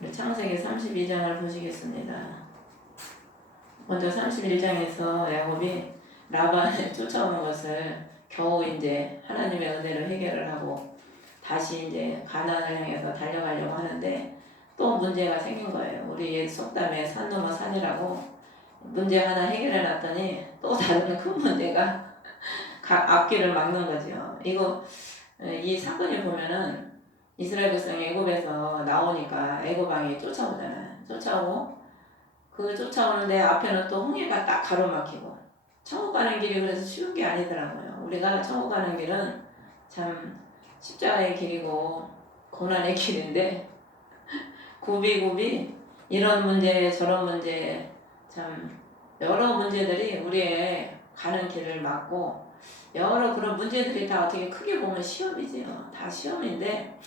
우리 창세기 32장을 보시겠습니다. 먼저 31장에서 야곱이 라반을 쫓아오는 것을 겨우 이제 하나님의 은혜로 해결을 하고 다시 이제 가나안을 향해서 달려가려고 하는데 또 문제가 생긴 거예요. 우리 옛 속담에 산 넘어 산이라고 문제 하나 해결해 놨더니 또 다른 큰 문제가 앞길을 막는 거죠. 이 사건을 보면은 이스라엘 백성이 애굽에서 나오니까 애굽 왕이 쫓아오잖아요. 쫓아오는데 앞에는 또 홍해가 딱 가로막히고 천국 가는 길이 그래서 쉬운 게 아니더라고요. 우리가 천국 가는 길은 참 십자가의 길이고 고난의 길인데 굽이굽이 이런 문제 저런 문제 참 여러 문제들이 우리의 가는 길을 막고 여러 그런 문제들이 다 어떻게 크게 보면 시험이지요. 다 시험인데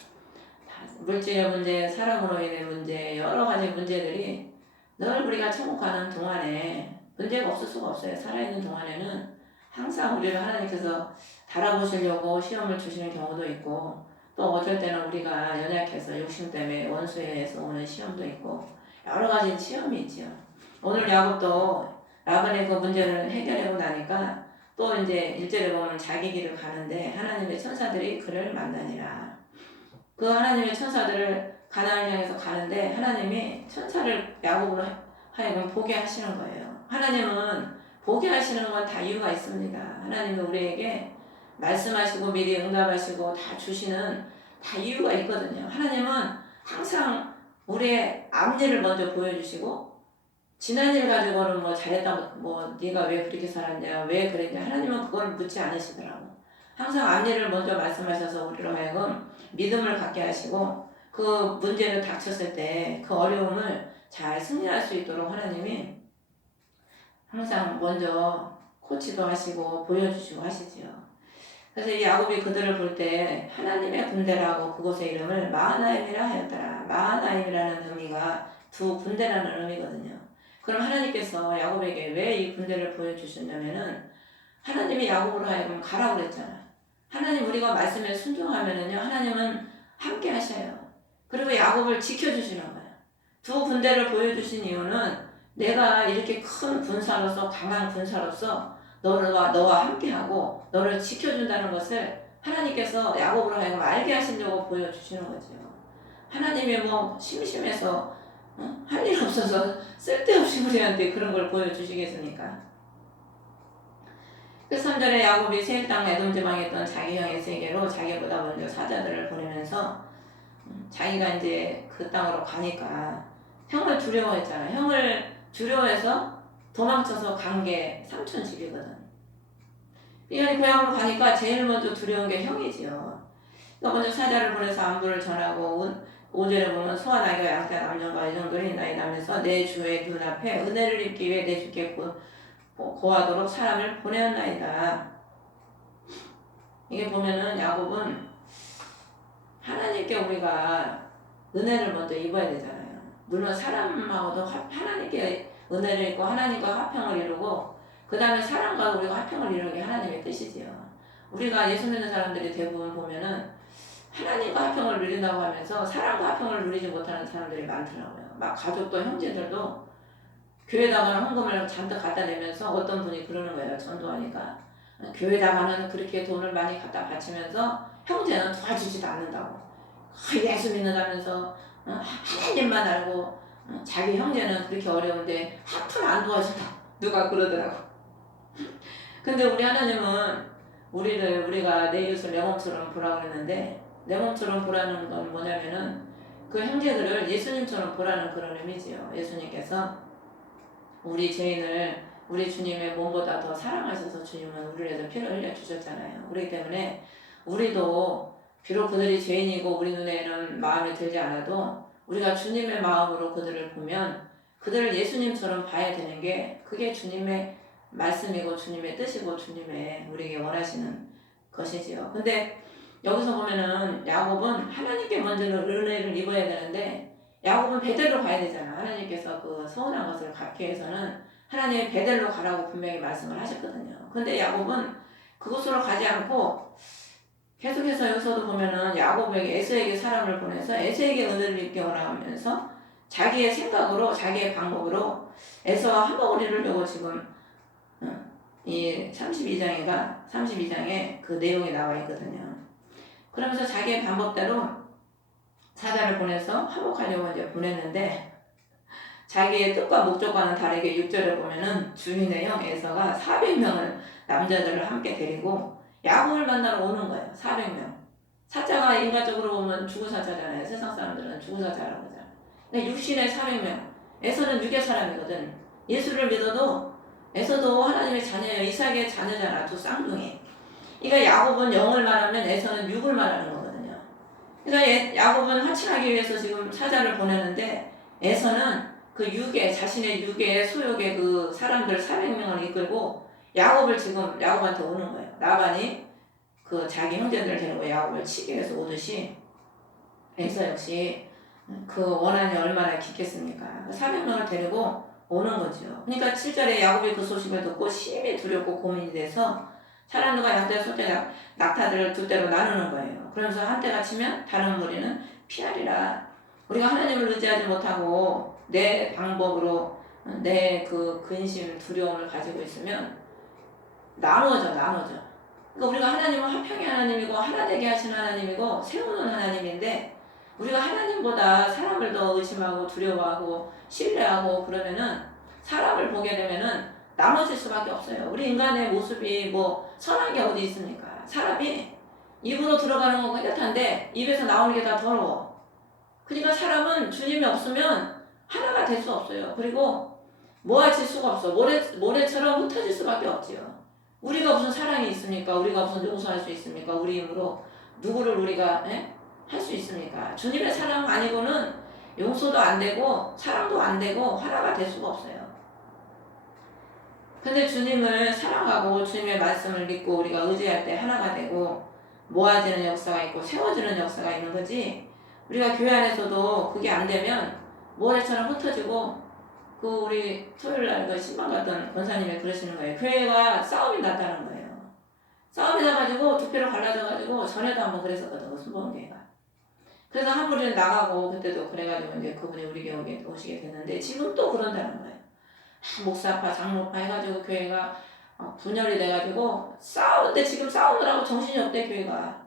다 물질의 문제, 사람으로 인해 문제, 여러 가지 문제들이 늘 우리가 천국 가는 동안에 문제가 없을 수가 없어요. 살아있는 동안에는 항상 우리를 하나님께서 달아보시려고 시험을 주시는 경우도 있고 또 어쩔 때는 우리가 연약해서 욕심 때문에 원수에 의해서 오는 시험도 있고 여러 가지 시험이 있죠. 오늘 야곱도 라반의 그 문제를 해결하고 나니까 또 이제 1절에 보면 자기 길을 가는데 하나님의 천사들이 그를 만나니라. 그 하나님의 천사들을 가나안을 향해서 가는데 하나님이 천사를 야곱으로 하여금 보게 하시는 거예요. 하나님은 보게 하시는 건 다 이유가 있습니다. 하나님은 우리에게 말씀하시고 미리 응답하시고 다 주시는 다 이유가 있거든요. 하나님은 항상 우리의 앞일을 먼저 보여주시고 지난 일 가지고는 뭐 잘했다 뭐 네가 왜 그렇게 살았냐 왜 그랬냐 하나님은 그걸 묻지 않으시더라고. 항상 앞일을 먼저 말씀하셔서 우리로 하여금 믿음을 갖게 하시고 그 문제를 닥쳤을 때 그 어려움을 잘 승리할 수 있도록 하나님이 항상 먼저 코치도 하시고 보여주시고 하시지요. 그래서 이 야곱이 그들을 볼 때 하나님의 군대라고 그곳의 이름을 마하나임이라 하였더라. 마하나임이라는 의미가 두 군대라는 의미거든요. 그럼 하나님께서 야곱에게 왜 이 군대를 보여주셨냐면은 하나님이 야곱으로 하여금 가라고 그랬잖아요. 하나님 우리가 말씀에 순종하면은요 하나님은 함께 하셔요. 그리고 야곱을 지켜주시는 거예요. 두 군대를 보여주신 이유는 내가 이렇게 큰 군사로서 강한 군사로서 너와 함께하고 너를 지켜준다는 것을 하나님께서 야곱으로 하여금 알게 하시려고 보여주시는 거죠. 하나님이 뭐 심심해서 할 일 없어서 쓸데없이 우리한테 그런 걸 보여주시겠습니까? 그 3절에 야곱이 세일 땅 에돔 지방에 있던 자기 형 에세게로 자기보다 먼저 사자들을 보내면서 자기가 이제 그 땅으로 가니까 형을 두려워했잖아요. 형을 두려워해서 도망쳐서 간 게 삼촌 집이거든. 이 형이 고향으로 가니까 제일 먼저 두려운 게 형이지요. 그러니까 먼저 사자를 보내서 안부를 전하고 5절에 보면 소와 나귀와 양떼 남녀가 이 정도는 있나이다면서 내 주의 눈앞에 은혜를 입기 위해 내 주께 고하도록 사람을 보내었나이다. 이게 보면은 야곱은 하나님께 우리가 은혜를 먼저 입어야 되잖아요. 물론 사람하고도 하나님께 은혜를 입고 하나님과 화평을 이루고 그 다음에 사람과 우리가 화평을 이루는 게 하나님의 뜻이지요. 우리가 예수 믿는 사람들이 대부분 보면은 하나님과 화평을 누린다고 하면서 사람과 화평을 누리지 못하는 사람들이 많더라고요. 막 가족도 형제들도 교회다가는 헌금을 잔뜩 갖다 내면서 어떤 분이 그러는 거예요. 전도하니까 교회다가는 그렇게 돈을 많이 갖다 바치면서 형제는 도와주지도 않는다고 예수 믿는다면서 하나님만 알고 자기 형제는 그렇게 어려운데 하프는 안 도와준다 누가 그러더라고. 근데 우리 하나님은 우리가 내 이웃을 내 몸처럼 보라고 그랬는데 내 몸처럼 보라는 건 뭐냐면은 그 형제들을 예수님처럼 보라는 그런 의미지요. 예수님께서 우리 죄인을 우리 주님의 몸보다 더 사랑하셔서 주님은 우리를 위해서 피를 흘려 주셨잖아요. 그렇기 때문에 우리도 비록 그들이 죄인이고 우리 눈에는 마음에 들지 않아도 우리가 주님의 마음으로 그들을 보면 그들을 예수님처럼 봐야 되는 게 그게 주님의 말씀이고 주님의 뜻이고 주님의 우리에게 원하시는 것이지요. 근데 여기서 보면은 야곱은 하나님께 먼저 은혜를 입어야 되는데 야곱은 베델로 가야 되잖아. 하나님께서 그 서운한 것을 갚기 위해서는 하나님의 베델로 가라고 분명히 말씀을 하셨거든요. 근데 야곱은 그곳으로 가지 않고 계속해서 여기서도 보면은 야곱에게 에서에게 사람을 보내서 에서에게 은혜를 입게 원하면서 자기의 생각으로 자기의 방법으로 에서와 한몫을 이루려고 지금 이 32장에 그 내용이 나와 있거든요. 그러면서 자기의 방법대로 사자를 보내서 화목하려고 이제 보냈는데 자기의 뜻과 목적과는 다르게 6절에 보면은 주인의 형 에서가 400명을 남자들을 함께 데리고 야곱을 만나러 오는 거예요. 400명. 사자가 인간적으로 보면 죽은 사자잖아요. 세상 사람들은 죽은 사자라고 하잖아요. 근데 육신의 400명. 에서는 육의 사람이거든. 예수를 믿어도 에서도 하나님의 자녀예요. 이삭의 자녀잖아. 두 쌍둥이. 그러니까 야곱은 영을 말하면 에서는 육을 말하는 거거든요. 그러니까 야곱은 화친하기 위해서 지금 사자를 보내는데 에서는 그 자신의 육의 소욕의 그 사람들 400명을 이끌고 야곱을 지금 야곱한테 오는 거예요. 라반이 그 자기 형제들을 데리고 야곱을 치기 위해서 오듯이 에서 역시 그 원한이 얼마나 깊겠습니까? 400명을 데리고 오는 거죠. 그러니까 7절에 야곱이 그 소식을 듣고 심히 두렵고 고민이 돼서 사람들과 양떼 소떼 낙타들을 두 떼로 나누는 거예요. 그러면서 한 떼가 치면 다른 무리는 피하리라. 우리가 하나님을 의지하지 못하고 내 방법으로 내 그 근심 두려움을 가지고 있으면 나눠져. 그러니까 우리가 하나님은 화평의 하나님이고 하나 되게 하신 하나님이고 세우는 하나님인데 우리가 하나님보다 사람을 더 의심하고 두려워하고 신뢰하고 그러면은 사람을 보게 되면은 나눠질 수밖에 없어요. 우리 인간의 모습이 뭐 선한 게 어디 있습니까? 사람이 입으로 들어가는 건 깨끗한데 입에서 나오는 게 다 더러워. 그러니까 사람은 주님이 없으면 하나가 될 수 없어요. 그리고 모아질 수가 없어. 모래처럼 흩어질 수밖에 없지요. 우리가 무슨 사랑이 있습니까? 우리가 무슨 용서할 수 있습니까? 우리 힘으로 누구를 우리가 할 수 있습니까? 주님의 사랑 아니고는 용서도 안 되고 사랑도 안 되고 하나가 될 수가 없어요. 근데 주님을 사랑하고 주님의 말씀을 믿고 우리가 의지할 때 하나가 되고 모아지는 역사가 있고 세워지는 역사가 있는 거지. 우리가 교회 안에서도 그게 안 되면 모래처럼 흩어지고 그 우리 토요일날 그 신방 갔던 권사님이 그러시는 거예요. 교회가 싸움이 났다는 거예요. 싸움이 나가지고 두 배로 갈라져가지고 전에도 한번 그랬었거든. 순복음교회가. 그래서 한 무리는 나가고 그때도 그래가지고 이제 그분이 우리 교회에 오시게 됐는데 지금 또 그런다는 거예요. 목사파 장로파 해가지고 교회가 분열이 돼가지고 싸우는데 지금 싸우느라고 정신이 없대 교회가.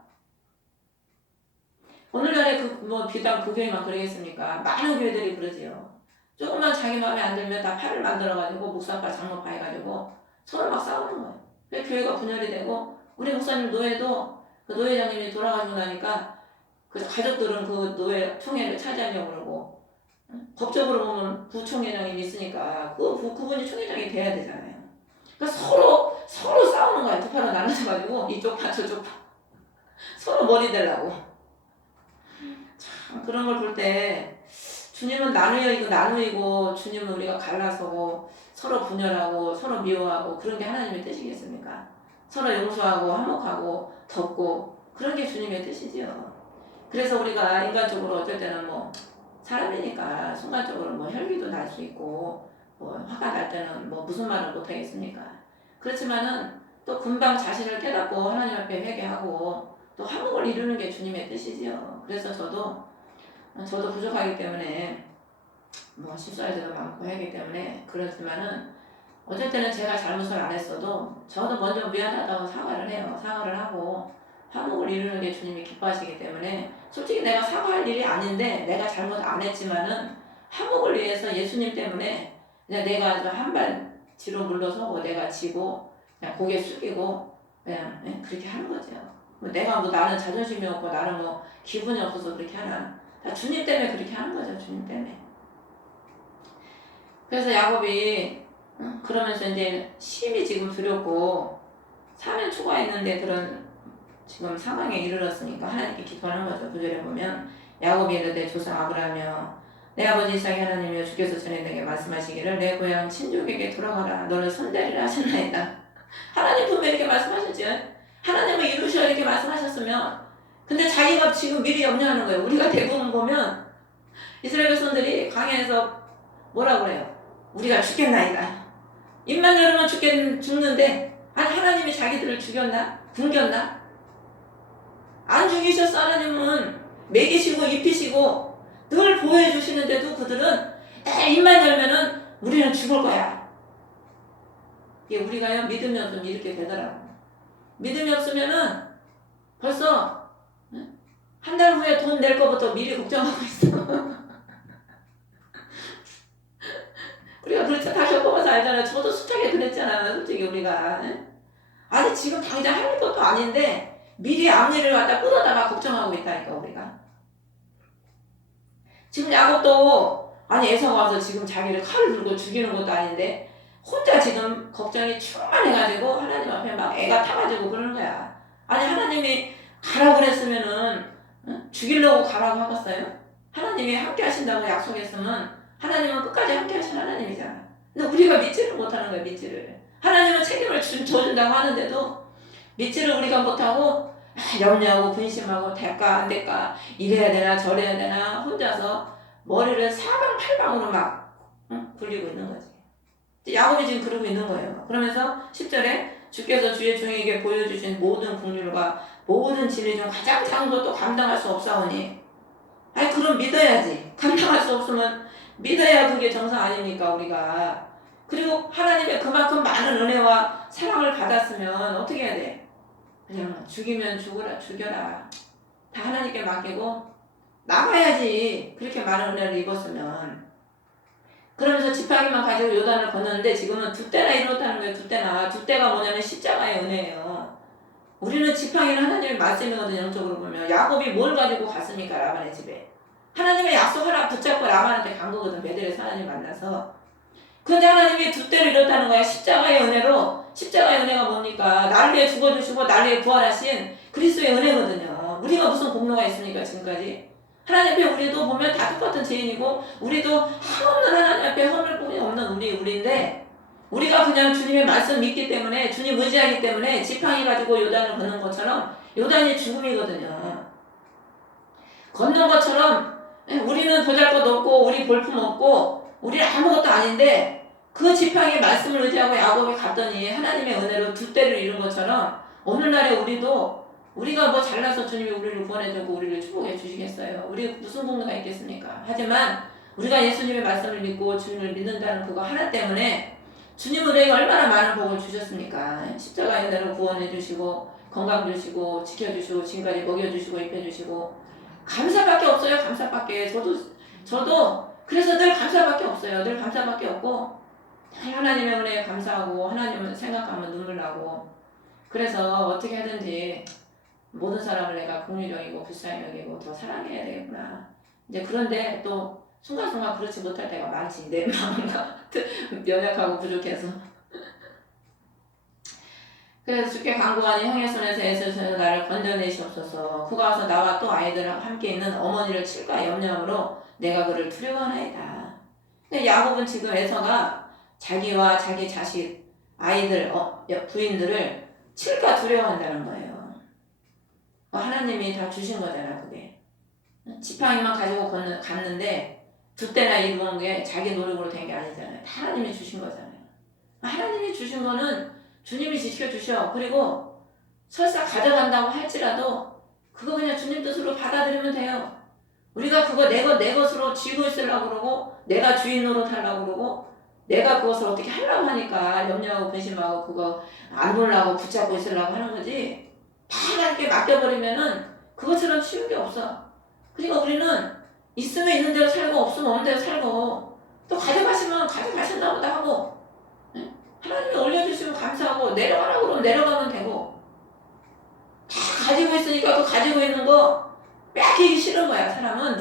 오늘날에 뭐 비단 그 교회만 그러겠습니까? 많은 교회들이 그러지요. 조금만 자기 마음에 안 들면 다 팔을 만들어가지고 목사파 장로파 해가지고 서로 막 싸우는 거예요. 그래서 교회가 분열이 되고 우리 목사님 노예도 그 노회장님이 돌아가시고 나니까 그 가족들은 그 노예 총회를 차지하려고 그러고 법적으로 보면 부총회장이 있으니까 그분이 총회장이 돼야 되잖아요. 그러니까 서로 싸우는 거야. 두 팔로 나눠져가지고 이쪽 파 저쪽 파 서로 머리 대려고. 참 그런 걸 볼 때 주님은 나누이고 주님은 우리가 갈라서고 서로 분열하고 서로 미워하고 그런 게 하나님의 뜻이겠습니까? 서로 용서하고 화목하고 덮고 그런 게 주님의 뜻이지요. 그래서 우리가 인간적으로 어쩔 때는 뭐 사람이니까 순간적으로 뭐 혈기도 날 수 있고 뭐 화가 날 때는 뭐 무슨 말을 못 하겠습니까? 그렇지만은 또 금방 자신을 깨닫고 하나님 앞에 회개하고 또 화목을 이루는 게 주님의 뜻이지요. 그래서 저도 부족하기 때문에 뭐 실수할 때도 많고 하기 때문에 그렇지만은 어쩔 때는 제가 잘못을 안 했어도 저도 먼저 미안하다고 사과를 해요. 사과를 하고 화목을 이루는 게 주님이 기뻐하시기 때문에 솔직히 내가 사과할 일이 아닌데 내가 잘못 안 했지만은 화목을 위해서 예수님 때문에 그냥 내가 한 발 뒤로 물러서고 내가 지고 그냥 고개 숙이고 그냥 그렇게 하는 거죠. 내가 뭐 나는 자존심이 없고 나는 뭐 기분이 없어서 그렇게 하나. 다 주님 때문에 그렇게 하는 거죠. 주님 때문에. 그래서 야곱이 그러면서 이제 심히 지금 두렵고 사면 초과했는데 그런 지금 상황에 이르렀으니까 하나님께 기도하는 거죠. 9절에 보면 야곱이 이르되 조상 아브라함이여 내 아버지 이삭의 하나님이여 주께서 전에 내게 말씀하시기를 내 고향 친족에게 돌아가라 너를 손대리라 하셨나이다. 하나님 분명히 이렇게 말씀하셨죠. 하나님은 이루시라 이렇게 말씀하셨으면 근데 자기가 지금 미리 염려하는 거예요. 우리가 대부분 보면 이스라엘 백성들이 광야에서 뭐라고 그래요? 우리가 죽겠나이다. 입만 열으면 죽는데 아니 하나님이 자기들을 죽였나? 굶겼나? 안 죽이셨어. 하나님은 먹이시고 입히시고 늘 보호해 주시는데도 그들은 입만 열면은 우리는 죽을 거야. 이게 우리가요 믿음이 없으면 이렇게 되더라고. 믿음이 없으면은 벌써 한 달 후에 돈 낼 거부터 미리 걱정하고 있어. 우리가 그렇죠. 다 겪어봐서 알잖아요. 저도 숱하게 그랬잖아요. 솔직히 우리가. 아니 지금 당장 할 것도 아닌데 미리 앞일을 갖다 끌어다가 걱정하고 있다니까 우리가. 지금 야곱도 아니 에서가 와서 지금 자기를 칼을 들고 죽이는 것도 아닌데 혼자 지금 걱정이 충만해가지고 하나님 앞에 막 애가 타가지고 그러는 거야. 아니 하나님이 가라고 그랬으면은 죽이려고 가라고 하겠어요? 하나님이 함께 하신다고 약속했으면 하나님은 끝까지 함께 하신 하나님이잖아. 근데 우리가 믿지를 못하는 거야. 믿지를. 하나님은 책임을 져준다고 하는데도 믿지를 우리가 못하고 염려하고 분심하고 될까 안 될까 이래야 되나 저래야 되나 혼자서 머리를 사방팔방으로 막 굴리고 있는 거지. 야곱이 지금 그러고 있는 거예요. 그러면서 10절에 주께서 주의 종에게 보여주신 모든 긍휼과 모든 진리 중 가장 작은 것도 감당할 수 없사오니 아니 그럼 믿어야지. 감당할 수 없으면 믿어야 그게 정상 아닙니까 우리가. 그리고 하나님의 그만큼 많은 은혜와 사랑을 받았으면 어떻게 해야 돼? 그냥 죽이면 죽여라. 다 하나님께 맡기고 나가야지. 그렇게 많은 은혜를 입었으면. 그러면서 지팡이만 가지고 요단을 건너는데 지금은 두 때나 이뤘다는 거예요. 두 때나. 두 때가 뭐냐면 십자가의 은혜예요. 우리는 지팡이는 하나님의 말씀이거든요. 영적으로 보면. 야곱이 뭘 가지고 갔습니까? 라반의 집에. 하나님의 약속 하나 붙잡고 라반한테 간 거거든. 베들에서 하나님 만나서. 그런데 하나님이 두 때를 이뤘다는 거야. 십자가의 은혜로. 십자가의 은혜가 뭡니까? 나를 위해 죽어주시고 나를 위해 부활하신 그리스도의 은혜거든요. 우리가 무슨 공로가 있습니까? 지금까지. 하나님 앞에 우리도 보면 다 똑같은 죄인이고 우리도 한없는 하나님 앞에 허물 뿐이 없는 우리인데 우리가 그냥 주님의 말씀 믿기 때문에 주님 의지하기 때문에 지팡이 가지고 요단을 걷는 것처럼 요단이 죽음이거든요. 걷는 것처럼 우리는 보잘것 없고 우리 볼품 없고 우리는 아무것도 아닌데 그 지팡이 말씀을 의지하고 야곱이 갔더니 하나님의 은혜로 두 때를 이룬 것처럼 오늘날에 우리가 뭐 잘나서 주님이 우리를 구원해주고 우리를 축복해 주시겠어요? 우리 무슨 공로가 있겠습니까? 하지만 우리가 예수님의 말씀을 믿고 주님을 믿는다는 그거 하나 때문에 주님 우리에게 얼마나 많은 복을 주셨습니까? 십자가의 은혜로 구원해 주시고 건강 주시고 지켜주시고 지금까지 먹여주시고 입혀주시고 감사밖에 없어요. 감사밖에. 저도 그래서 늘 감사밖에 없어요. 늘 감사밖에 없고 늘 하나님의 은혜에 감사하고 하나님을 생각하면 눈물 나고 그래서 어떻게 하든지 모든 사람을 내가 긍휼히 불쌍히 여기고 더 사랑해야 되겠구나. 이제 그런데 또 순간순간 그렇지 못할 때가 많지. 내 마음과 연약하고 부족해서. 그래서 주께 간구하니 형의 손에서 애서의 손에서 나를 건져내시옵소서. 그가 와서 나와 또 아이들과 함께 있는 어머니를 칠까 염려함으로 내가 그를 두려워하나이다. 근데 야곱은 지금 에서가 자기와 자기 자식, 아이들, 부인들을 칠까 두려워한다는 거예요. 하나님이 다 주신 거잖아 그게. 지팡이만 가지고 갔는데 두 때나 이루은 게 자기 노력으로 된 게 아니잖아요. 다 하나님이 주신 거잖아요. 하나님이 주신 거는 주님이 지켜주셔. 그리고 설사 가져간다고 할지라도 그거 그냥 주님 뜻으로 받아들이면 돼요. 우리가 그거 내 것으로 쥐고 있으려고 그러고 내가 주인 노릇하려고 그러고 내가 그것을 어떻게 하려고 하니까 염려하고 근심하고 그거 안 놓으려고 붙잡고 있으려고 하는 거지. 다 하나님께 맡겨버리면은 그것처럼 쉬운 게 없어. 그러니까 우리는 있으면 있는 대로 살고 없으면 없는 대로 살고 또 가져가시면 가져가신다 보다 하고 하나님이 올려주시면 감사하고 내려가라고 그러면 내려가면 되고 다 가지고 있으니까 그 가지고 있는 거 뺏기기 싫은 거야. 사람은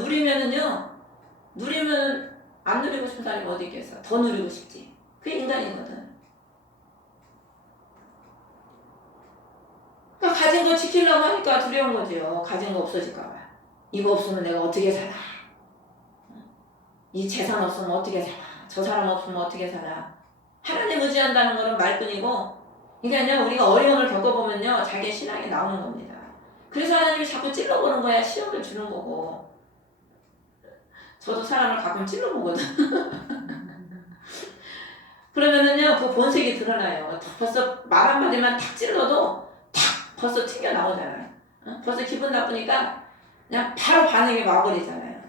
누리면 안 누리고 싶은 사람이 어디 있겠어. 더 누리고 싶지. 그게 인간이거든. 그러니까 가진 거 지키려고 하니까 두려운 거죠. 가진 거 없어질까 봐. 이거 없으면 내가 어떻게 살아. 이 재산 없으면 어떻게 살아. 저 사람 없으면 어떻게 살아. 하나님 의지한다는 거는 말뿐이고 이게 아니라 우리가 어려움을 겪어보면요 자기의 신앙이 나오는 겁니다. 그래서 하나님이 자꾸 찔러보는 거야. 시험을 주는 거고. 저도 사람을 가끔 찔러보거든. 그러면은요 그 본색이 드러나요. 벌써 말 한마디만 탁 찔러도 탁 벌써 튕겨 나오잖아요. 벌써 기분 나쁘니까 그냥 바로 반응이 와버리잖아요.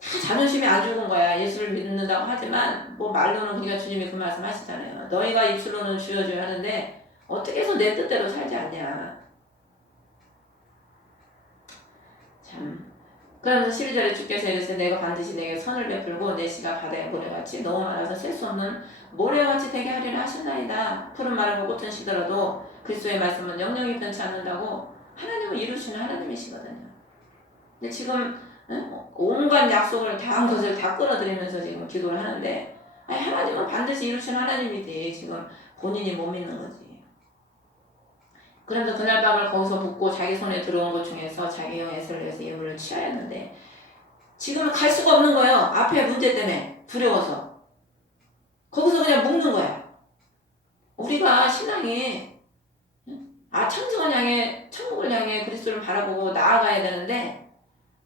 다 자존심이 안 죽은 거야. 예수를 믿는다고 하지만 뭐 말로는 그러니까 주님이 그 말씀 하시잖아요. 너희가 입술로는 주여 주여 하는데 어떻게 해서 내 뜻대로 살지 않냐. 참. 그러면서 12절에 주께서 이르시되 내가 반드시 내게 선을 베풀고 내 씨가 바다의 모래같이 너무 많아서 셀 수 없는 모래같이 되게 하리라 하신다이다. 푸른 마르고 꽃은 시들어도 그리스도의 말씀은 영영이 변치 않는다고 하나님은 이루시는 하나님이시거든요. 근데 지금 온갖 약속을 다 한 것을 다 끌어들이면서 지금 기도를 하는데 하나님은 반드시 이루시는 하나님이지 지금 본인이 못 믿는 거지. 그러면서 그날 밤을 거기서 붓고 자기 손에 들어온 것 중에서 자기 형 에서를 위해서 예물을 취하였는데 지금은 갈 수가 없는 거예요. 앞에 문제 때문에 두려워서. 거기서 그냥 묵는 거야. 우리가 신앙이 천국을 향해 천국을 향해 그리스도를 바라보고 나아가야 되는데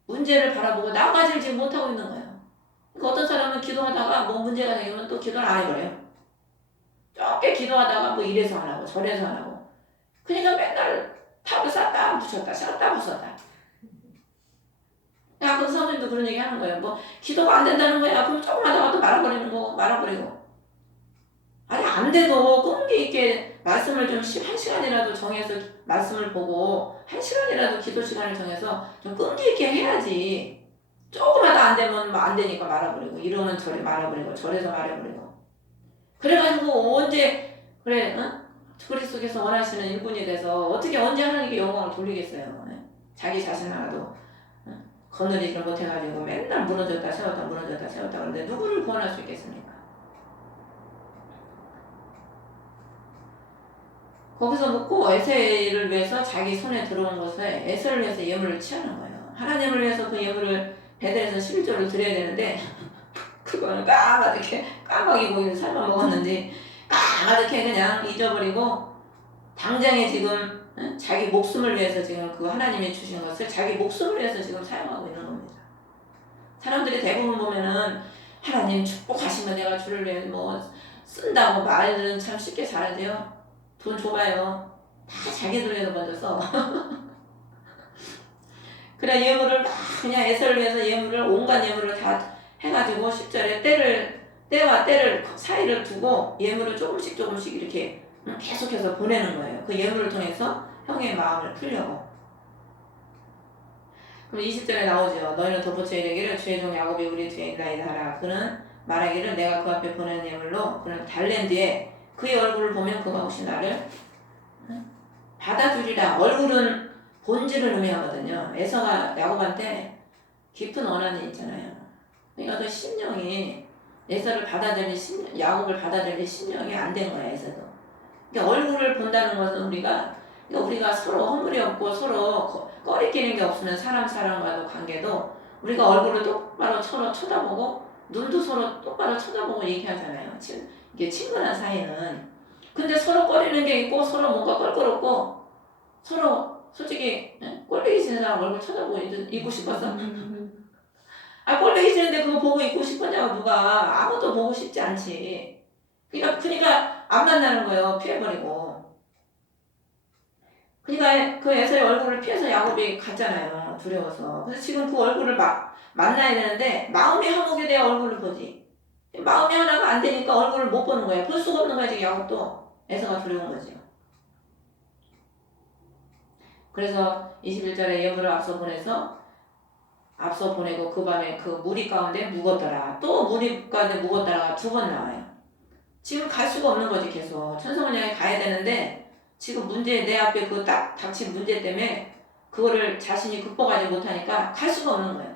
문제를 바라보고 나아가질 지금 못하고 있는 거예요. 그러니까 어떤 사람은 기도하다가 뭐 문제가 생기면 또 기도를 안 해버려요. 좁게 기도하다가 뭐 이래서 안 하고 저래서 안 하고 그러니까 맨날 탑을 쌓다 붙였다 쌓다 붙였다. 그 선생님도 그런 얘기 하는 거예요. 뭐 기도가 안 된다는 거야. 그럼 조금 하다가 또 말아버리는 거 말아버리고. 아니 안 돼도 끈기 있게 말씀을 좀 1시간이라도 정해서 말씀을 보고 1시간이라도 기도 시간을 정해서 좀 끈기 있게 해야지. 조금 하다 안 되면 뭐 안 되니까 말아버리고 이러면 저래 말아버리고 저래서 말아버리고. 그래가지고 언제 그래 그리스도께서 원하시는 일꾼이 돼서 어떻게 언제 하나님께 영광을 돌리겠어요. 자기 자신 하나도 거느리지 못해가지고 맨날 무너졌다 세웠다 무너졌다 세웠다 그런데 누구를 구원할 수 있겠습니까? 거기서 묻고 에세를 위해서 자기 손에 들어온 것에 에세를 위해서 예물을 취하는 거예요. 하나님을 위해서 그 예물을 베델에서 11조를 드려야 되는데 그거는 까맣게 보이는 삶아 먹었는지 까맣게 그냥 잊어버리고 당장에 지금 자기 목숨을 위해서 지금 그 하나님이 주신 것을 자기 목숨을 위해서 지금 사용하고 있는 겁니다. 사람들이 대부분 보면은 하나님 축복하시면 내가 주를 위해 뭐 쓴다고 말은 참 쉽게 잘하대요. 돈 줘봐요. 다 자기들 위해서 먼저 써. 그래 예물을 막 그냥 에서를 위해서 예물을 온갖 예물을 다 해가지고 10절에 때와 때를 사이를 두고 예물을 조금씩 이렇게 계속해서 보내는 거예요. 그 예물을 통해서 형의 마음을 풀려고. 그럼 20절에 나오죠. 너희는 덧붙여 이르기를 주의 종 야곱이 우리 뒤에 있나이다 하라. 그는 말하기를 내가 그 앞에 보낸 예물로 그는 달랜 뒤에 그의 얼굴을 보면 그가 혹시 나를 받아주리라. 얼굴은 본질을 의미하거든요. 에서가 야곱한테 깊은 원한이 있잖아요. 그러니까 그 심령이 에서를 받아들일 야곱을 받아들일 심령이 안 된 거야. 에서도. 그러니까 얼굴을 본다는 것은 우리가 서로 허물이 없고 서로 꺼리끼는 게 없으면 사람과도 관계도 우리가 얼굴을 똑바로 서로 쳐다보고 눈도 서로 똑바로 쳐다보고 얘기하잖아요. 이게 친근한 사이는. 근데 서로 꺼리는 게 있고 서로 뭔가 껄끄럽고 서로 솔직히 꼴보기 싫은 사람 얼굴 쳐다보고 있고 싶었어? 꼴보기 싫은데 그거 보고 있고 싶었냐고 누가. 아무도 보고 싶지 않지. 그러니까 안 만나는 거예요. 피해버리고. 그러니까 그 에서의 얼굴을 피해서 야곱이 갔잖아요. 두려워서. 그래서 지금 그 얼굴을 만나야 되는데 마음이 한옥에 대해 얼굴을 보지. 마음이 하나가 안 되니까 얼굴을 못 보는 거야. 볼 수가 없는 거야. 지금 야곱도. 에서가 두려운 거죠. 그래서 21절에 예물을 앞서 보내고 그 밤에 그 무리 가운데 묵었더라. 또 무리 가운데 묵었다가 2번 나와요. 지금 갈 수가 없는 거지 계속. 천성을 향해 가야 되는데 지금 내 앞에 그 딱 닥친 문제 때문에 그거를 자신이 극복하지 못하니까 갈 수가 없는 거예요.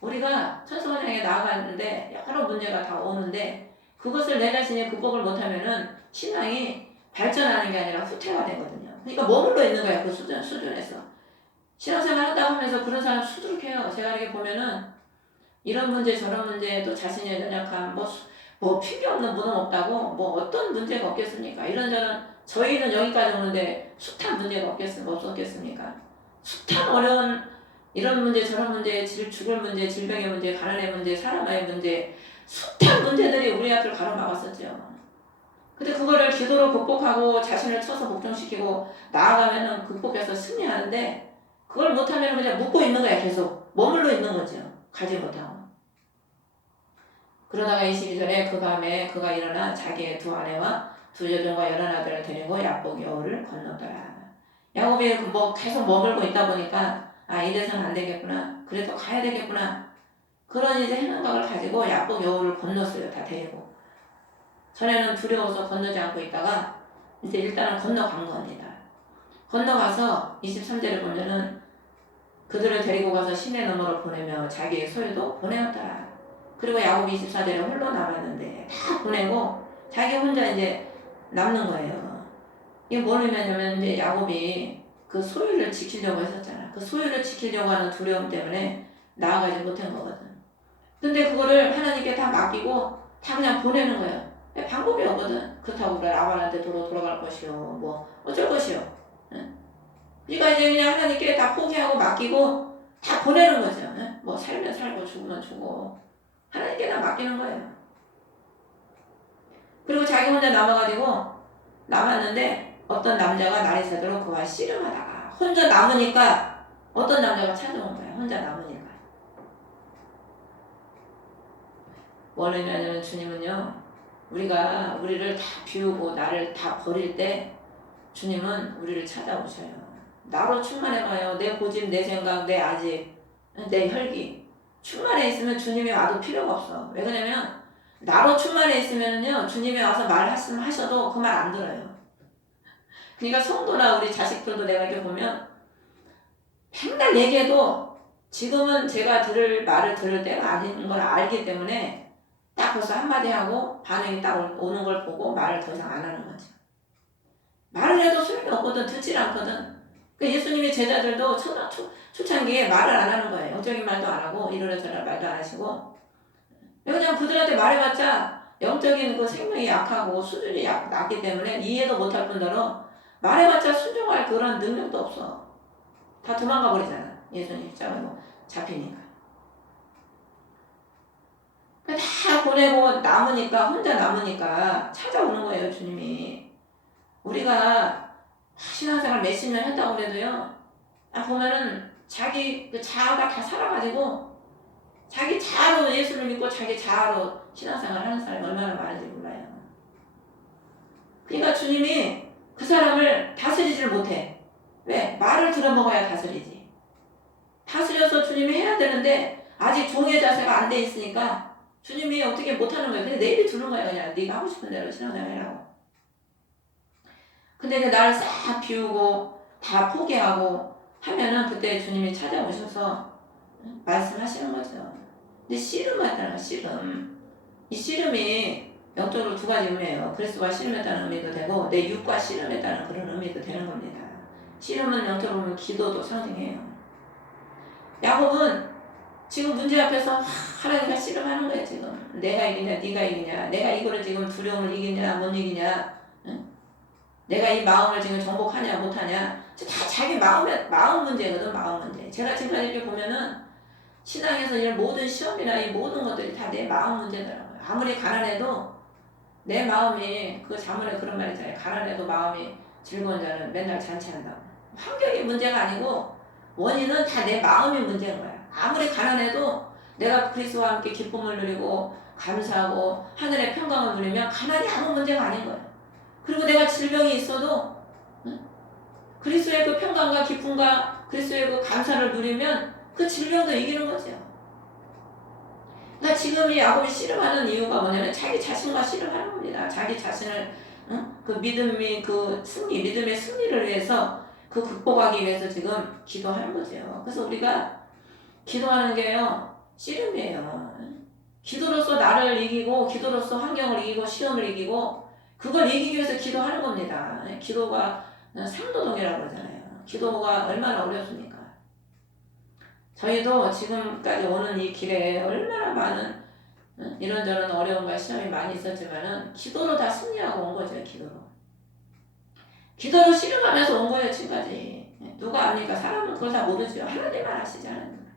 우리가 천성을 향해 나아가는데 여러 문제가 다 오는데 그것을 내 자신이 극복을 못하면은 신앙이 발전하는 게 아니라 후퇴가 되거든요. 그러니까 머물러 있는 거야. 그 수준에서. 신앙생활 한다고 하면서 그런 사람 수두룩해요. 제가 이렇게 보면은 이런 문제 저런 문제 또 자신의 연약함 뭐 필요 없는 문은 없다고 뭐 어떤 문제가 없겠습니까? 이런저런 저희는 여기까지 오는데 숱한 문제가 없었겠습니까? 숱한 어려운 이런 문제 저런 문제 죽을 문제 질병의 문제 가난의 문제 사람의 문제 숱한 문제들이 우리 앞을 가로막았었죠. 근데 그거를 기도로 극복하고 자신을 쳐서 복종시키고 나아가면은 극복해서 승리하는데 그걸 못하면 그냥 묵고 있는 거야. 계속 머물러 있는 거죠. 가지 못하고. 그러다가 22절에 그 밤에 그가 일어나 자기의 두 아내와 두 여종과 11아들을 데리고 야복 여우를 건너더라. 야곱이 뭐 계속 머물고 있다 보니까 아 이래서는 안 되겠구나. 그래도 가야 되겠구나. 그런 이제 생각을 가지고 야복 여우를 건넜어요. 다 데리고. 전에는 두려워서 건너지 않고 있다가 이제 일단은 건너간 겁니다. 건너가서 23절에 보면은 그들을 데리고 가서 시내 너머로 보내며 자기의 소유도 보내었더라. 그리고 야곱이 24절에 홀로 남았는데 다 보내고 자기 혼자 이제 남는 거예요. 이게 뭘 의미하냐면 이제 야곱이 그 소유를 지키려고 했었잖아. 그 소유를 지키려고 하는 두려움 때문에 나아가지 못한 거거든. 근데 그거를 하나님께 다 맡기고 다 그냥 보내는 거예요. 방법이 없거든. 그렇다고 그래 라반한테 돌아갈 것이요. 뭐 어쩔 것이요. 응? 그러니까 이제 그냥 하나님께 다 포기하고 맡기고 다 보내는 거죠. 응? 뭐 살면 살고 죽으면 죽고 하나님께 다 맡기는 거예요. 그리고 자기 혼자 남았는데 어떤 남자가 날이 새도록 그와 씨름하다가 혼자 남으니까 어떤 남자가 찾아온 거야. 혼자 남으니까. 원래는 주님은요. 우리가 우리를 다 비우고 나를 다 버릴 때 주님은 우리를 찾아오셔요. 나로 충만해봐요. 내 고집, 내 생각, 내 아집, 내 혈기. 충만해 있으면 주님이 와도 필요가 없어. 왜 그러냐면 나로 충만해 있으면요 주님이 와서 말씀을 하셔도 그 말 안 들어요. 그러니까 성도나 우리 자식들도 내가 이렇게 보면 맨날 얘기해도 지금은 제가 말을 들을 때가 아닌 걸 알기 때문에 딱 벌써 한마디 하고 반응이 딱 오는 걸 보고 말을 더 이상 안 하는 거죠. 말을 해도 소용이 없거든. 듣질 않거든. 예수님의 제자들도 초창기에 말을 안 하는 거예요. 영적인 말도 안 하고 이러저러 말도 안 하시고 그냥 그들한테 말해봤자 영적인 그 생명이 약하고 수준이 낮기 때문에 이해도 못할 뿐더러 말해봤자 순종할 그런 능력도 없어. 다 도망가 버리잖아. 예수님 잡히니까. 다 보내고 혼자 남으니까 찾아오는 거예요. 주님이. 우리가 신앙생활 몇십 년 했다고 그래도요. 보면은 자기 그 자아가 다 살아가지고 자기 자아로 예수를 믿고 자기 자아로 신앙생활 하는 사람이 얼마나 많은지 몰라요. 그러니까 주님이 그 사람을 다스리지를 못해. 왜? 말을 들어먹어야 다스리지. 다스려서 주님이 해야 되는데 아직 종의 자세가 안 돼 있으니까 주님이 어떻게 못하는 거예요. 근데 내 입이 두는 거야. 그냥 네가 하고 싶은 대로 신앙생활 해라고. 근데 이제 나를 싹 비우고 다 포기하고 하면은 그때 주님이 찾아오셔서 말씀하시는 거죠. 근데 씨름했다는 거 씨름. 이 씨름이 영적으로 두 가지 의미예요. 그리스도와 씨름했다는 의미도 되고 내 육과 씨름했다는 그런 의미도 되는 겁니다. 씨름은 영적으로 보면 기도도 상징해요. 야곱은 지금 문제 앞에서 하나님과 씨름하는 거예요. 지금 내가 이기냐 네가 이기냐 내가 이거를 지금 두려움을 이기냐 못 이기냐 응? 내가 이 마음을 지금 정복하냐 못하냐 다 자기 마음 문제거든. 마음 문제. 제가 지금까지 이렇게 보면은 신앙에서 이런 모든 시험이나 이 모든 것들이 다 내 마음 문제더라고요. 아무리 가난해도 내 마음이 그 자문에 그런 말 있잖아요. 가난해도 마음이 즐거운 자는 맨날 잔치한다. 환경이 문제가 아니고 원인은 다 내 마음이 문제인 거야. 아무리 가난해도 내가 그리스도와 함께 기쁨을 누리고 감사하고 하늘의 평강을 누리면 가난이 아무 문제가 아닌 거야. 그리고 내가 질병이 있어도 그리스도의 그 평강과 기쁨과 그리스도의 그 감사를 누리면 그 질병도 이기는 거죠. 그러니까 지금 이 야곱이 씨름하는 이유가 뭐냐면 자기 자신과 씨름하는 겁니다. 자기 자신을 그 믿음의 승리를 위해서 그 극복하기 위해서 지금 기도하는 거죠. 그래서 우리가 기도하는 게요 씨름이에요. 기도로서 나를 이기고 기도로서 환경을 이기고 시험을 이기고 그걸 이기기 위해서 기도하는 겁니다. 기도가 상도동이라고 그러잖아요. 기도가 얼마나 어렵습니까? 저희도 지금까지 오는 이 길에 얼마나 많은 이런저런 어려움과 시험이 많이 있었지만은 기도로 다 승리하고 온 거죠. 기도로 씨름하면서 온 거예요. 지금까지. 누가 압니까? 사람은 그걸 다 모르죠. 하나님만 아시지 않습니까?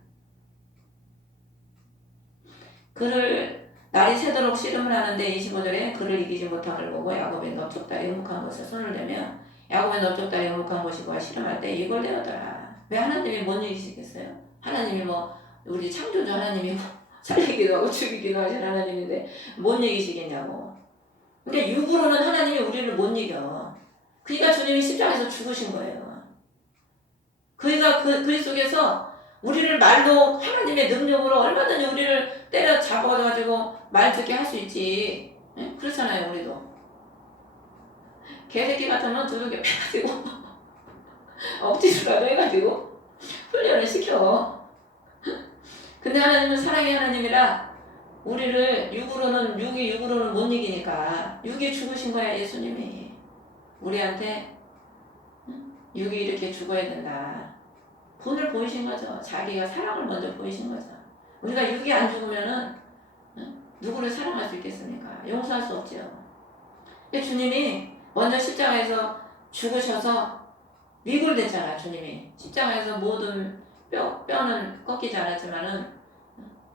그를 날이 새도록 씨름을 하는데 25절에 그를 이기지 못함을 보고 야곱의 넓적다리 의묵한 것에 손을 대며 야곱의 넓적다리 의묵한 것이 보아 씨름할 때 이걸 되었더라. 왜 하나님이 못 이기시겠어요? 하나님이 뭐 우리 창조주 하나님이 뭐 살리기도 하고 죽이기도 하신 하나님인데 못 이기시겠냐고. 근데 육으로는 하나님이 우리를 못 이겨. 그러니까 주님이 십자가에서 죽으신 거예요. 그러니까 그 속에서 우리를 말로 하나님의 능력으로 얼마든지 우리를 때려 잡아가지고 말 듣게 할 수 있지. 응? 그렇잖아요, 우리도. 개새끼 같으면 두들겨 패가지고 억지로라도 해가지고 훈련을 시켜. 근데 하나님은 사랑의 하나님이라 우리를 육으로는 못 이기니까 육이 죽으신 거야, 예수님이. 우리한테 육이 이렇게 죽어야 된다. 본을 보이신 거죠. 자기가 사랑을 먼저 보이신 거죠. 우리가 육이 안 죽으면은 누구를 사랑할 수 있겠습니까? 용서할 수 없지요. 주님이 먼저 십자가에서 죽으셔서 위골됐잖아. 주님이 십자가에서 모든 뼈는 꺾이지 않았지만은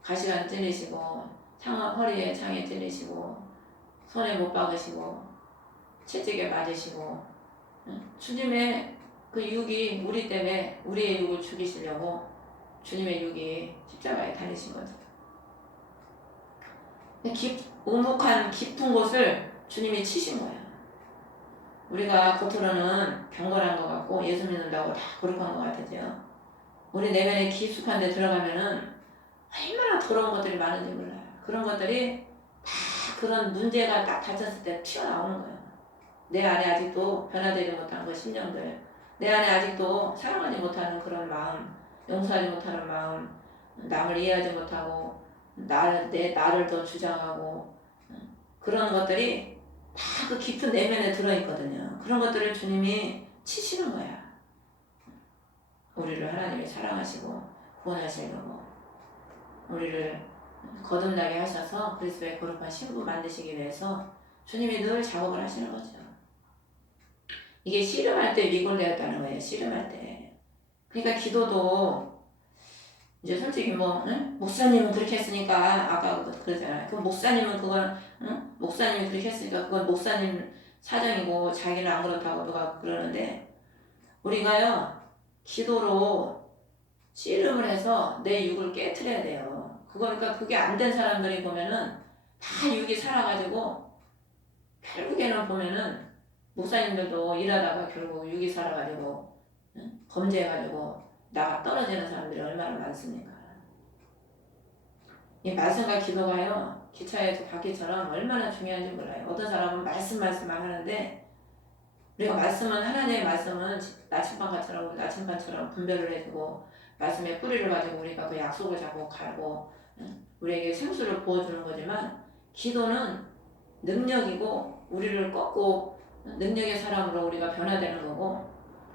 가시관 찔리시고 허리에 창에 찔리시고 손에 못 박으시고 채찍에 맞으시고 주님의 그 육이 우리 때문에 우리의 육을 죽이시려고 주님의 육이 십자가에 달리신 거죠. 오목한 깊은 곳을 주님이 치신 거예요. 우리가 겉으로는 경건한 것 같고 예수 믿는다고 다 거룩한 것 같으죠. 우리 내면에 깊숙한 데 들어가면은 얼마나 더러운 것들이 많은지 몰라요. 그런 것들이 다 그런 문제가 딱 닥쳤을 때 튀어나오는 거예요. 내 안에 아직도 변화되지 못한 그 심령들, 내 안에 아직도 사랑하지 못하는 그런 마음, 용서하지 못하는 마음, 남을 이해하지 못하고 나를 더 주장하고 그런 것들이 다 그 깊은 내면에 들어있거든요. 그런 것들을 주님이 치시는 거야. 우리를 하나님이 사랑하시고 구원하시려고 우리를 거듭나게 하셔서 그리스도의 거룩한 신부 만드시기 위해서 주님이 늘 작업을 하시는 거죠. 이게 씨름할 때 위골되었다는 거예요. 씨름할 때. 그러니까 기도도 이제 솔직히 목사님은 그렇게 했으니까 아까 그러잖아요. 그럼 목사님은 그건 목사님이 그렇게 했으니까 그건 목사님 사정이고 자기는 안 그렇다고 누가 그러는데 우리가요 기도로 씨름을 해서 내 육을 깨트려야 돼요. 그러니까 그게 안 된 사람들이 보면은 다 육이 살아가지고 결국에는 보면은 목사님들도 일하다가 결국 육이 살아가지고 범죄해가지고 나가 떨어지는 사람들이 얼마나 많습니까? 이 말씀과 기도가요 기차에서 바퀴처럼 얼마나 중요한지 몰라요. 어떤 사람은 말씀만 하는데 우리가 하나님의 말씀은 나침반처럼 분별을 해주고 말씀의 뿌리를 가지고 우리가 그 약속을 잡고 가고 우리에게 생수를 부어주는 거지만 기도는 능력이고 우리를 꺾고 능력의 사람으로 우리가 변화되는 거고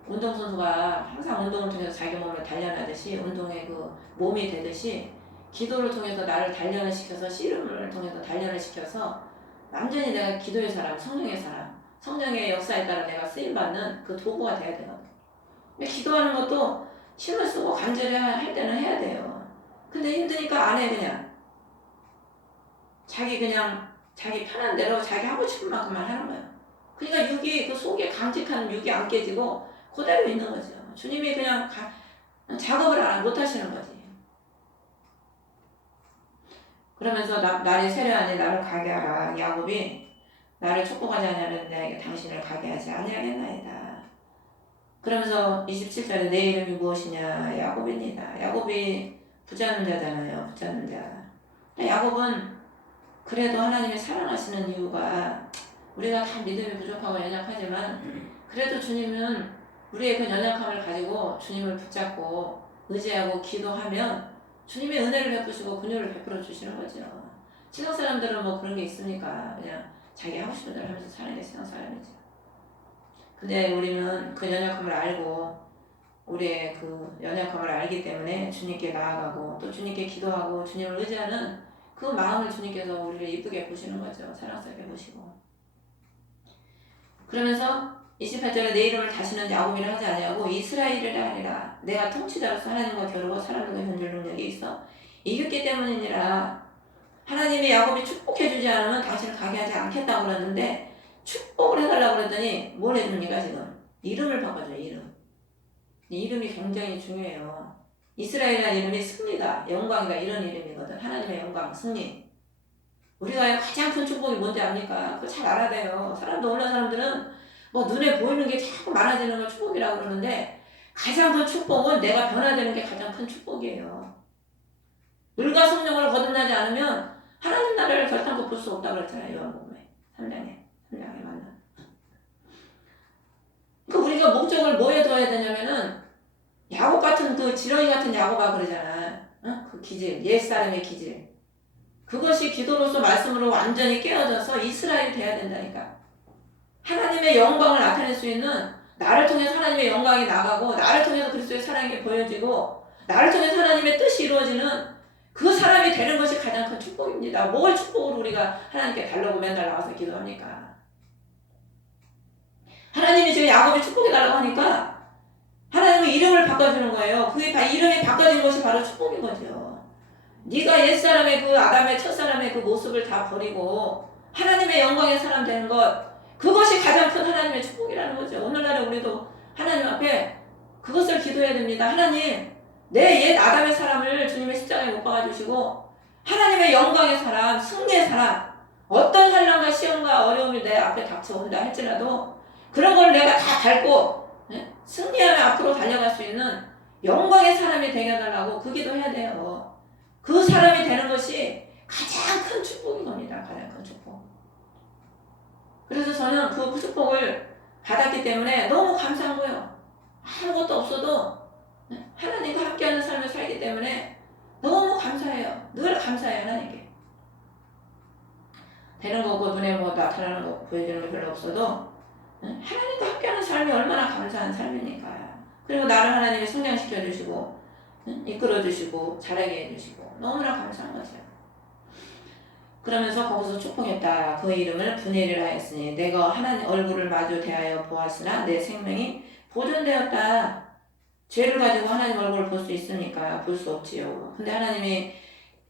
운동선수가 항상 운동을 통해서 자기 몸을 단련하듯이 운동의 그 몸이 되듯이 기도를 통해서 나를 단련을 시켜서 씨름을 통해서 단련을 시켜서 완전히 내가 기도의 사람, 성령의 역사에 따라 내가 쓰임받는 그 도구가 돼야 되거든. 근데 기도하는 것도 힘을 쓰고 간절히 할 때는 해야 돼요. 근데 힘드니까 안 해 그냥. 자기 편한 대로 자기 하고 싶은 만큼만 하는 거야. 그러니까 육이 그 속에 강직한 육이 안 깨지고 그대로 있는 거죠. 주님이 그냥 작업을 못 하시는 거지. 그러면서 날이 세려하니 나를 가게 하라. 야곱이 나를 축복하지 아니하는 내게 당신을 가게 하지 아니하겠나이다. 그러면서 27절에 내 이름이 무엇이냐? 야곱입니다. 야곱이 붙잡는 자잖아요. 붙잡는 자. 야곱은 그래도 하나님이 사랑하시는 이유가 우리가 다 믿음이 부족하고 연약하지만 그래도 주님은 우리의 그 연약함을 가지고 주님을 붙잡고 의지하고 기도하면 주님의 은혜를 베푸시고 긍휼을 베풀어 주시는 거죠. 신앙 사람들은 뭐 그런 게 있습니까? 그냥 자기 하고 싶은 대로 하면서 사는 게 신앙 사람이죠. 근데 우리는 그 연약함을 알고 우리의 그 연약함을 알기 때문에 주님께 나아가고 또 주님께 기도하고 주님을 의지하는 그 마음을 주님께서 우리를 이쁘게 보시는 거죠. 사랑스럽게 보시고. 그러면서 28절에 내 이름을 다시는 야곱이라 하지 아니하고 이스라엘이라 하리라. 내가 통치자로서 하나님과 겨루고 사람들과 현질 능력이 있어 이겼기 때문이니라. 하나님이 야곱이 축복해주지 않으면 당신을 가게 하지 않겠다고 그랬는데 축복을 해달라고 그랬더니 뭘 해줍니까 지금? 이름을 바꿔줘요. 이름이 굉장히 중요해요. 이스라엘이라는 이름이 승리다, 영광이다 이런 이름이거든. 하나님의 영광, 승리. 우리가 가장 큰 축복이 뭔지 압니까? 그거 잘 알아야 돼요. 사람도 어느 사람들은 뭐 눈에 보이는 게 자꾸 많아지는 걸 축복이라고 그러는데 가장 큰 축복은 내가 변화되는 게 가장 큰 축복이에요. 물과 성령으로 거듭나지 않으면 하나님 나라를 결단코 볼 수 없다고 그랬잖아요. 요한복음에 3장에 만나. 그러니까 우리가 목적을 뭐에 둬야 되냐면은 야곱 같은 그 지렁이 같은 야곱아 그러잖아. 어? 그 기질, 옛사람의 기질. 그것이 기도로서 말씀으로 완전히 깨어져서 이스라엘이 돼야 된다니까. 하나님의 영광을 나타낼 수 있는 나를 통해서 하나님의 영광이 나가고 나를 통해서 그리스도의 사랑이 보여지고 나를 통해서 하나님의 뜻이 이루어지는 그 사람이 되는 것이 가장 큰 축복입니다. 뭘 축복으로 우리가 하나님께 달라고 맨날 나와서 기도합니까? 하나님이 지금 야곱이 축복해달라고 하니까 하나님은 이름을 바꿔주는 거예요. 그게 이름이 바꿔진 것이 바로 축복인 거죠. 네가 옛사람의 그 아담의 첫사람의 그 모습을 다 버리고 하나님의 영광의 사람 되는 것, 그것이 가장 큰 하나님의 축복이라는 거죠. 오늘날에 우리도 하나님 앞에 그것을 기도해야 됩니다. 하나님, 내 옛 아담의 사람을 주님의 십자가에 못 박아주시고 하나님의 영광의 사람, 승리의 사람, 어떤 환난과 시험과 어려움이 내 앞에 닥쳐온다 할지라도 그런 걸 내가 다 밟고 승리하며 앞으로 달려갈 수 있는 영광의 사람이 되게 해달라고 그 기도해야 돼요. 그 사람이 되는 것이 가장 큰 축복인 겁니다. 가장 큰 축복. 그래서 저는 그 축복을 받았기 때문에 너무 감사한 거예요. 아무것도 없어도 하나님과 함께하는 삶을 살기 때문에 너무 감사해요. 늘 감사해요. 하나님께. 되는 거고 눈에 뭐 나타나는 거 보여주는 거 별로 없어도 하나님과 함께하는 삶이 얼마나 감사한 삶입니까? 그리고 나를 하나님이 성장시켜 주시고 이끌어 주시고 자라게 해주시고 너무나 감사한 거죠. 그러면서 거기서 축복했다. 그 이름을 분이라 했으니 내가 하나님 얼굴을 마주 대하여 보았으나 내 생명이 보존되었다. 죄를 가지고 하나님 얼굴을 볼 수 있습니까? 볼 수 없지요. 근데 하나님이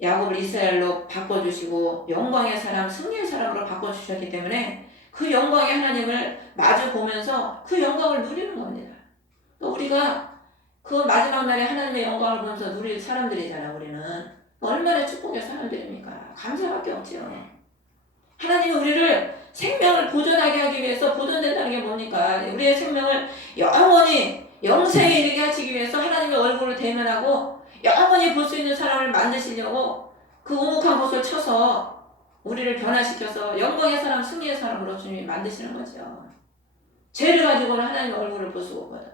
야곱을 이스라엘로 바꿔주시고 영광의 사람, 승리의 사람으로 바꿔주셨기 때문에 그 영광의 하나님을 마주 보면서 그 영광을 누리는 겁니다. 우리가 그 마지막 날에 하나님의 영광을 보면서 누릴 사람들이잖아. 우리는 얼마나 축복의 사람들입니까? 감사밖에 없지요. 하나님이 우리를 생명을 보존하게 하기 위해서, 보존된다는 게 뭡니까? 우리의 생명을 영원히 영생에 이르게 하시기 위해서 하나님의 얼굴을 대면하고 영원히 볼 수 있는 사람을 만드시려고 그 우묵한 곳을 쳐서 우리를 변화시켜서 영광의 사람, 승리의 사람으로 주님이 만드시는 거죠. 죄를 가지고는 하나님의 얼굴을 볼 수가 없거든.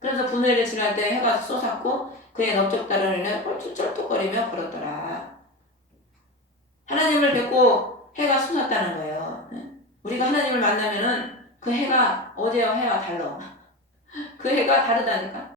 그래서 분회를 지날 때 해가 솟았고 그의 넓적다리는 쩔뚝거리며 걸었더라. 하나님을 뵙고 해가 솟았다는 거예요. 우리가 하나님을 만나면은 그 해가 어제와 해와 달라. 그 해가 다르다니까.